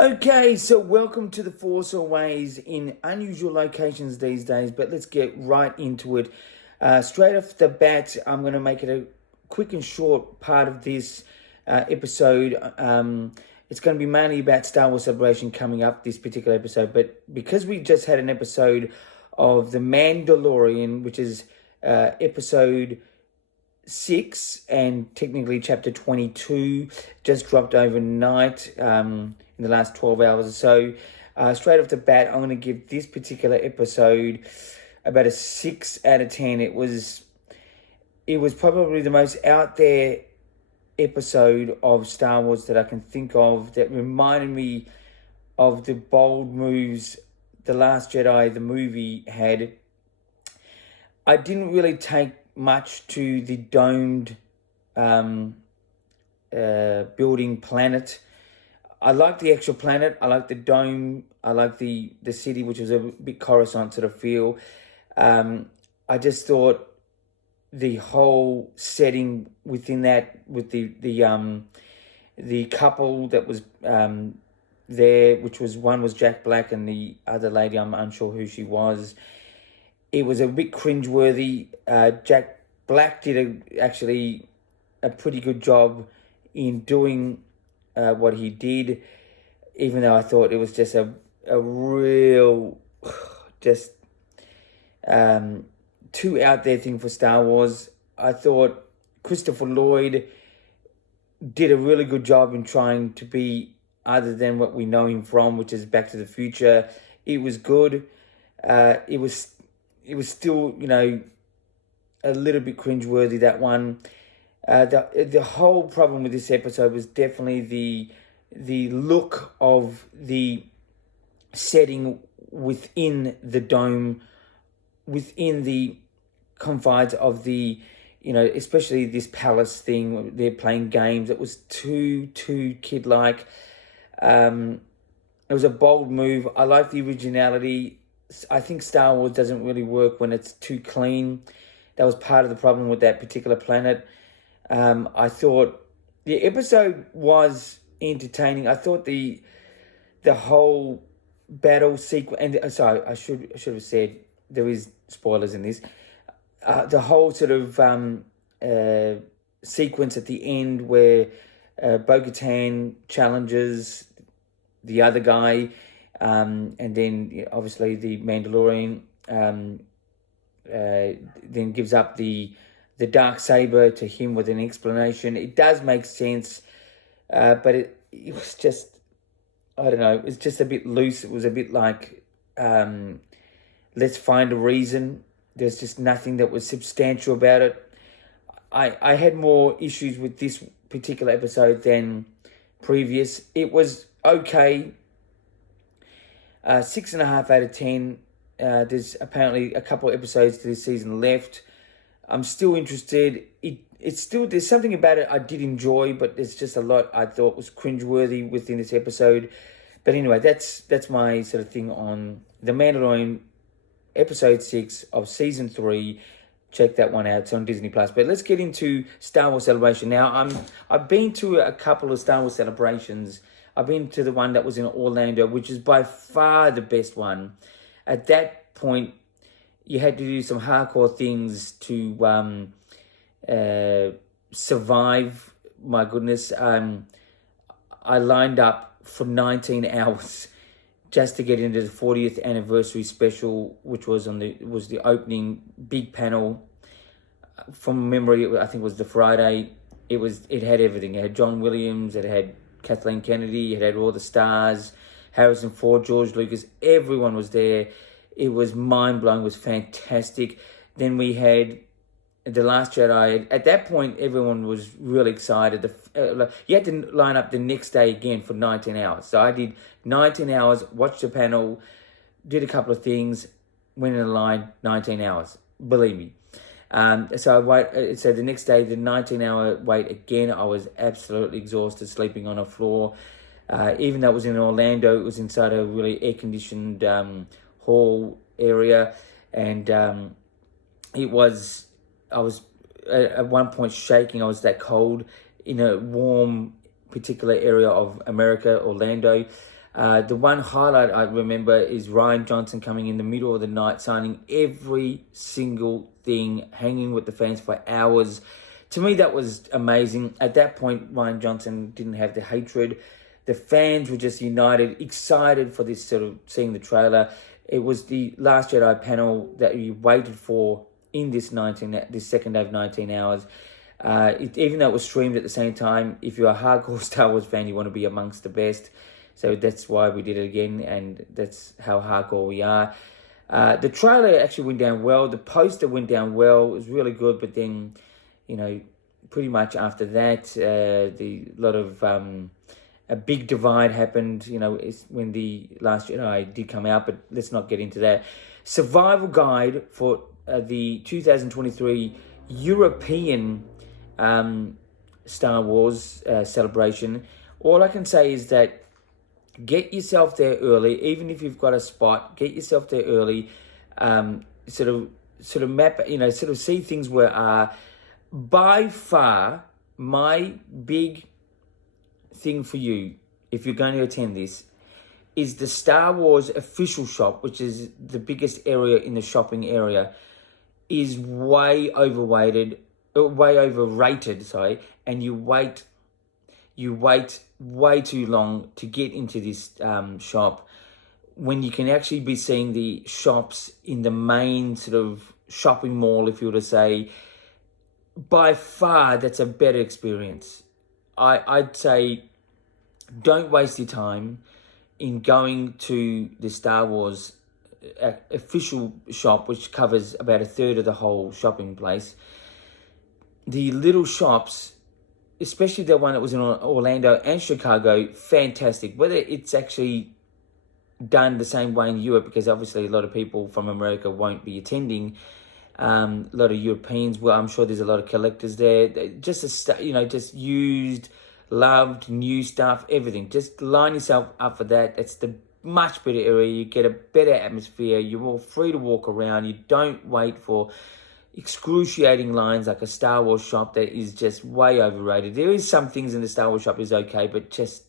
Okay, so welcome to the Force Always in unusual locations these days, but let's get right into it. Straight off the bat, I'm going to make it a quick and short part of this episode. It's going to be mainly about Star Wars Celebration coming up this particular episode, but because we just had an episode of The Mandalorian, which is episode 6 and technically chapter 22 just dropped overnight in the last 12 hours or so. Straight off the bat, I'm going to give this particular episode about a 6 out of 10. It was probably the most out there episode of Star Wars that I can think of, that reminded me of the bold moves The Last Jedi, the movie, had. I didn't really take much to the domed building planet. I like the actual planet. I like the dome. I like the city, which was a bit Coruscant sort of feel. I just thought the whole setting within that, with the couple that was there, which was, one was Jack Black and the other lady, I'm unsure who she was. It was a bit cringeworthy. Jack Black did actually a pretty good job in doing what he did, even though I thought it was just a real, just too out there thing for Star Wars. I thought Christopher Lloyd did a really good job in trying to be other than what we know him from, which is Back to the Future. It was good. It was still, a little bit cringeworthy, that one. The whole problem with this episode was definitely the look of the setting within the dome, within the confines of the, especially this palace thing. They're playing games. It was too kid-like. It was a bold move. I like the originality. I think Star Wars doesn't really work when it's too clean. That was part of the problem with that particular planet. I thought the episode was entertaining. I thought the whole battle sequence, and sorry, I should have said there is spoilers in this. The whole sort of sequence at the end where Bo-Katan challenges the other guy, and then obviously the Mandalorian then gives up the dark saber to him with an explanation. It does make sense, but it was just, I don't know, it's just a bit loose. It was a bit like, let's find a reason. There's just nothing that was substantial about it. I had more issues with this particular episode than previous. It was okay. 6.5 out of 10. There's apparently a couple of episodes to this season left. I'm still interested. It's still, there's something about it I did enjoy, but there's just a lot I thought was cringeworthy within this episode. But anyway, that's my sort of thing on The Mandalorian, episode 6 of season 3. Check that one out. It's on Disney Plus. But let's get into Star Wars Celebration. Now, I've been to a couple of Star Wars celebrations. I've been to the one that was in Orlando, which is by far the best one. At that point, you had to do some hardcore things to survive. My goodness. I lined up for 19 hours just to get into the 40th anniversary special, which was the opening big panel. From memory, I think it was the Friday. It had everything. It had John Williams. It had Kathleen Kennedy. It had all the stars. Harrison Ford, George Lucas. Everyone was there. It was mind-blowing. It was fantastic. Then we had The Last Jedi. At that point, everyone was really excited. You had to line up the next day again for 19 hours. So I did 19 hours, watched the panel, did a couple of things, went in a line, 19 hours. Believe me. So the next day, the 19-hour wait again. I was absolutely exhausted, sleeping on a floor. Even though it was in Orlando, it was inside a really air-conditioned hall area, and I was at one point shaking. I was that cold in a warm particular area of America, Orlando. The one highlight I remember is Rian Johnson coming in the middle of the night, signing every single thing, hanging with the fans for hours. To me, that was amazing. At that point, Rian Johnson didn't have the hatred. The fans were just united, excited for this sort of seeing the trailer. It was the Last Jedi panel that you waited for in this second day of 19 hours. Even though it was streamed at the same time, if you're a hardcore Star Wars fan, you want to be amongst the best. So that's why we did it again, and that's how hardcore we are. The trailer actually went down well. The poster went down well. It was really good, but then, pretty much after that, a big divide happened, when the Last Jedi did come out, but let's not get into that. Survival guide for the 2023 European Star Wars celebration. All I can say is that get yourself there early, even if you've got a spot. Get yourself there early. Sort of map. Sort of see things where by far my big thing for you, if you're going to attend this, is the Star Wars official shop, which is the biggest area in the shopping area, is way overrated. Sorry, and you wait way too long to get into this shop, when you can actually be seeing the shops in the main sort of shopping mall, if you were to say. By far, that's a better experience. I'd say don't waste your time in going to the Star Wars official shop, which covers about a third of the whole shopping place. The little shops, especially the one that was in Orlando and Chicago, fantastic. Whether it's actually done the same way in Europe, because obviously a lot of people from America won't be attending. A lot of Europeans, well, I'm sure there's a lot of collectors there. Just used, loved, new stuff, everything. Just line yourself up for that. It's the much better area. You get a better atmosphere. You're more free to walk around. You don't wait for excruciating lines like a Star Wars shop that is just way overrated. There is some things in the Star Wars shop is okay, but just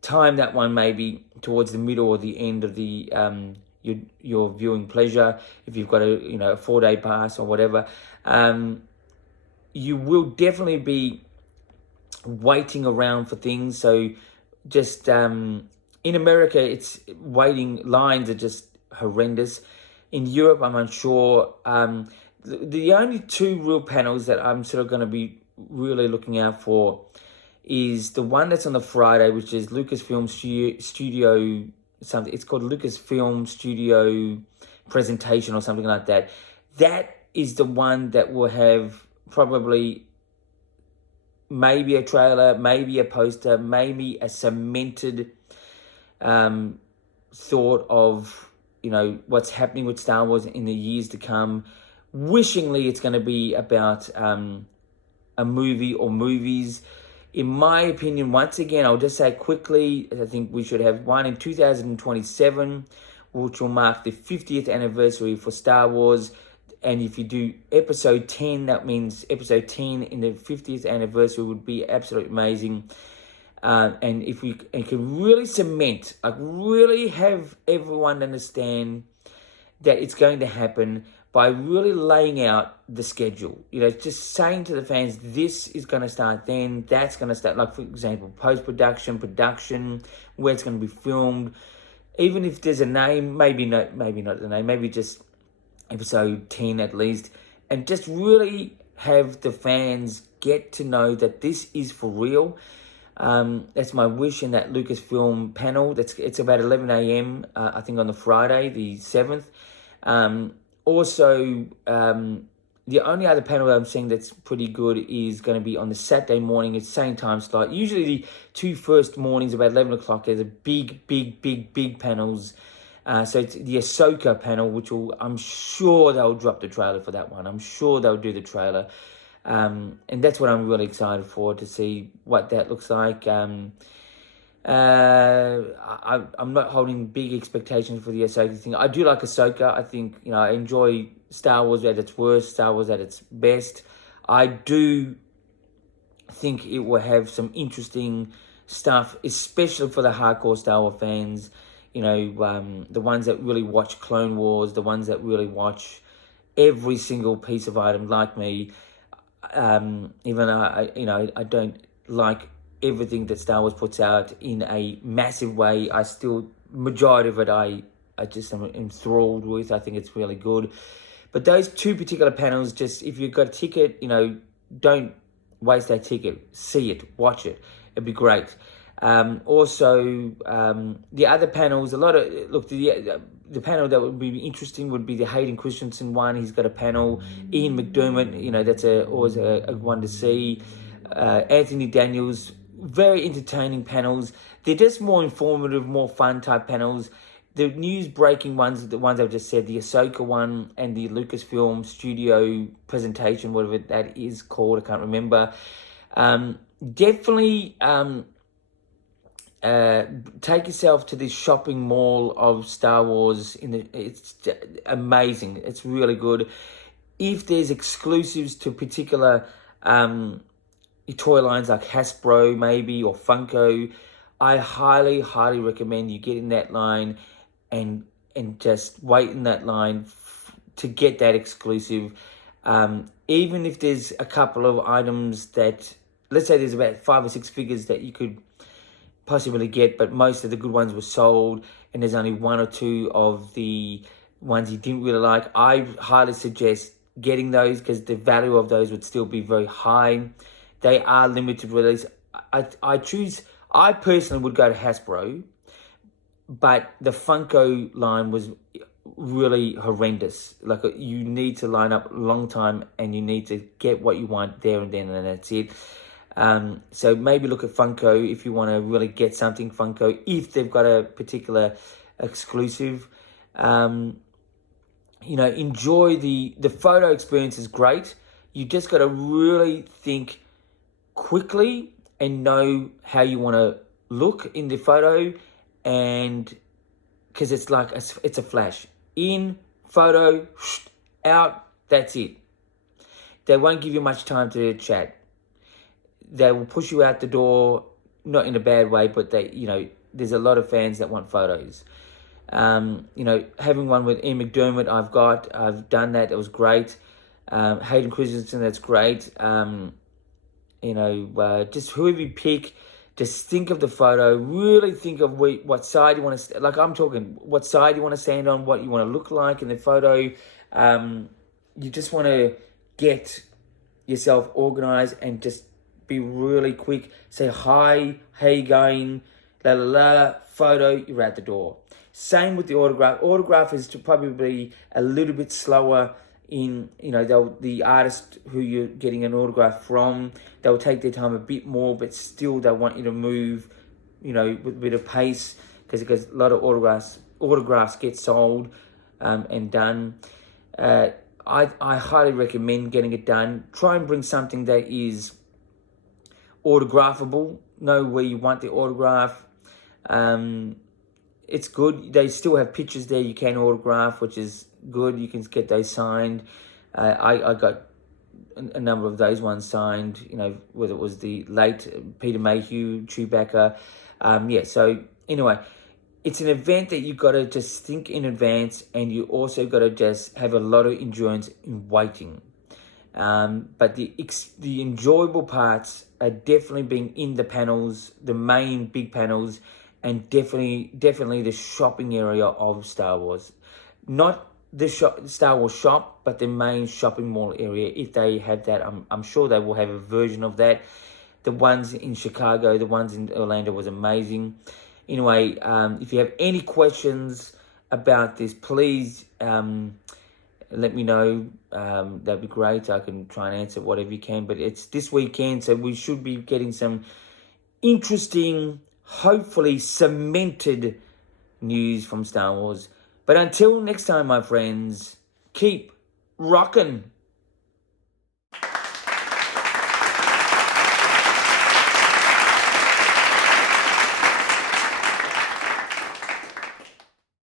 time that one maybe towards the middle or the end of the your viewing pleasure. If you've got a 4-day pass or whatever, you will definitely be waiting around for things. So just in America, it's waiting lines are just horrendous. In Europe, I'm unsure. The only two real panels that I'm sort of going to be really looking out for is the one that's on the Friday, which is Lucasfilm Studio something. It's called Lucasfilm Studio Presentation or something like that. That is the one that will have probably maybe a trailer, maybe a poster, maybe a cemented thought of what's happening with Star Wars in the years to come. Wishingly, it's going to be about a movie or movies. In my opinion, once again, I'll just say quickly, I think we should have one in 2027, which will mark the 50th anniversary for Star Wars. And if you do episode 10, that means episode 10 in the 50th anniversary would be absolutely amazing. And if we can really cement, really have everyone understand that it's going to happen by really laying out the schedule. Just saying to the fans, this is going to start then, that's going to start. Like, for example, post-production, production, where it's going to be filmed. Even if there's a name, maybe not the name, maybe just episode 10 at least. And just really have the fans get to know that this is for real. That's my wish in that Lucasfilm panel. It's about 11 a.m., I think on the Friday, the 7th. Also, the only other panel that I'm seeing that's pretty good is going to be on the Saturday morning. It's same time slot. Usually the two first mornings about 11 o'clock, there's a big panels. So it's the Ahsoka panel, I'm sure they'll drop the trailer for that one. I'm sure they'll do the trailer. And that's what I'm really excited for, to see what that looks like. I'm not holding big expectations for the Ahsoka thing. I do like Ahsoka. I think, I enjoy Star Wars at its worst, Star Wars at its best. I do think it will have some interesting stuff, especially for the hardcore Star Wars fans. You know, the ones that really watch Clone Wars, the ones that really watch every single piece of item, like me. Even I don't like everything that Star Wars puts out in a massive way. I still, majority of it, I just am enthralled with. I think it's really good. But those two particular panels, just if you've got a ticket, you know, don't waste that ticket. See it, watch it. It'd be great. Also, the other panels, the panel that would be interesting would be the Hayden Christensen one. He's got a panel. Ian McDermott, you know, that's always a one to see. Anthony Daniels, very entertaining panels. They're just more informative, more fun type panels. The news breaking ones, the ones I've just said, the Ahsoka one and the Lucasfilm Studio presentation, whatever that is called, I can't remember. Definitely take yourself to this shopping mall of Star Wars. It's amazing. It's really good. If there's exclusives to particular toy lines like Hasbro maybe or Funko, I highly recommend you get in that line and just wait in that line to get that exclusive. Even if there's a couple of items that, let's say there's about 5 or 6 figures that you could possibly get, but most of the good ones were sold and there's only 1 or 2 of the ones you didn't really like, I highly suggest getting those because the value of those would still be very high. They are limited release. I personally would go to Hasbro, but the Funko line was really horrendous. Like, you need to line up a long time and you need to get what you want there and then, and that's it. So maybe look at Funko if you want to really get something Funko, if they've got a particular exclusive. You know, enjoy the photo experience is great. You just got to really think quickly and know how you want to look in the photo, and because it's like it's a flash in photo, out, that's it. They won't give you much time to chat. They will push you out the door, not in a bad way, but they, you know, there's a lot of fans that want photos. You know, having one with Ian McDermott, I've done that. It was great. Hayden Christensen, that's great. You know, just whoever you pick, just think of the photo. Really think of what side you want to, like I'm talking, what side you want to stand on, what you want to look like in the photo. You just want to get yourself organized and just be really quick. Say hi, how you going, la la la, photo, you're out the door. Same with the autograph. Autograph is to probably a little bit slower in, you know, the artist who you're getting an autograph from, they'll take their time a bit more, but still they want you to move, you know, with a bit of pace, because a lot of autographs get sold and done. I highly recommend getting it done. Try and bring something that is autographable. Know where you want the autograph. It's good. They still have pictures there you can autograph, which is good. You can get those signed. I got a number of those ones signed, you know, whether it was the late Peter Mayhew, Chewbacca. Yeah, so anyway, it's an event that you've got to just think in advance, and you also got to just have a lot of endurance in waiting. But the enjoyable parts are definitely being in the panels, the main big panels, and definitely the shopping area of Star Wars. Not the Star Wars shop, but the main shopping mall area. If they have that, I'm sure they will have a version of that. The ones in Chicago, the ones in Orlando was amazing. Anyway, if you have any questions about this, please let me know. That'd be great. I can try and answer whatever you can. But it's this weekend, so we should be getting some interesting, hopefully cemented news from Star Wars. But until next time, my friends, keep rocking.